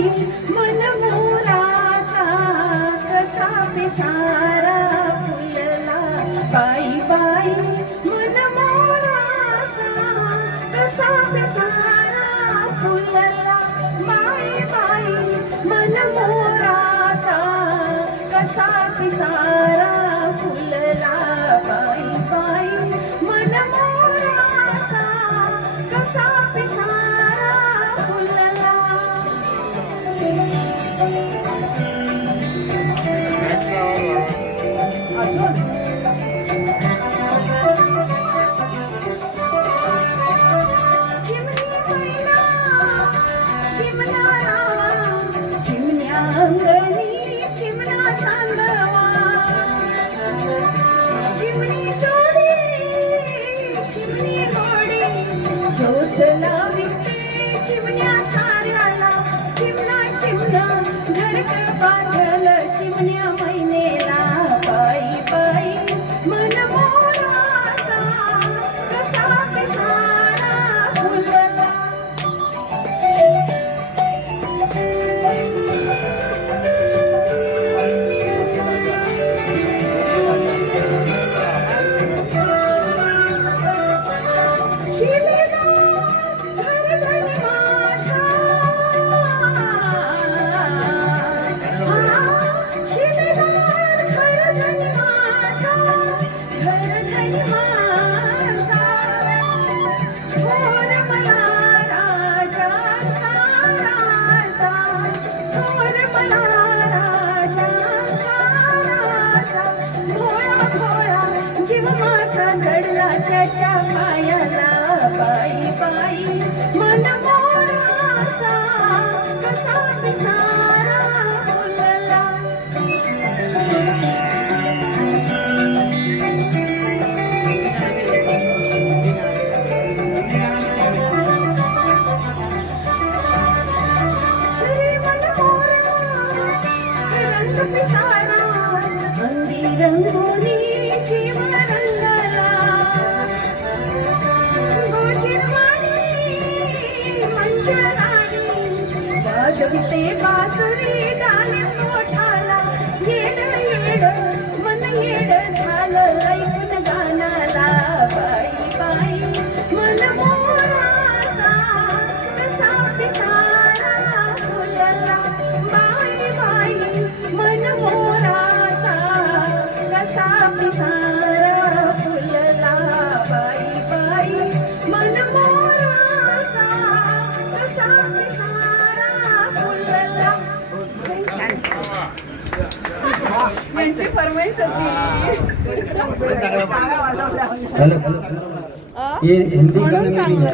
मन मोराचा कसा पिसारा फुलला बाई बाई मन मोराचा कसा पिसारा फुलला बाई बाई मन मोराचा कसा पिसारा फुलला बाई बाई मन मोराचा कसा पिसारा फुलला. अजून चिमणी मैना चिमण्या रामा चिमण्या अंगणी चिमणा चांदवा चिमणी जोडी चिमणी गोडी चोच लाविते चिमण्या चाऱ्याला चिमणा चिमणा घरट बांधल चिमण्या मैनेला बाई बाई मन मोराचा कसा पिसारा फुलला. शिलेदार घरधनी माझा शिलेदार घरधनी माझा घरधनी माझा थोर मला राजाचा राजा थोर मला राजाचा राजा भोळा भोळा जीव माझा जडला त्याच्या पायाला बाई बाई मन मोराचा कसा पिसारा फुलला. तरी मन मोरा रंग पिसारा अंगी रंगोनी जीव रंगला गोचिरवाणी मंजुळवाणी वाजविते बासुरी डाली मोठाला येड येड मन येड झालं ऐकून गाण्याला बाई बाई मन मोराचा कसा पिसारा फुलला बाई बाई मन मोराचा कसा पिसारा फुलला बाई बाई मन मोराचा कसा पिसारा फुलला. यांची फरमाईश होती. ये हिंदी गाने में भी है.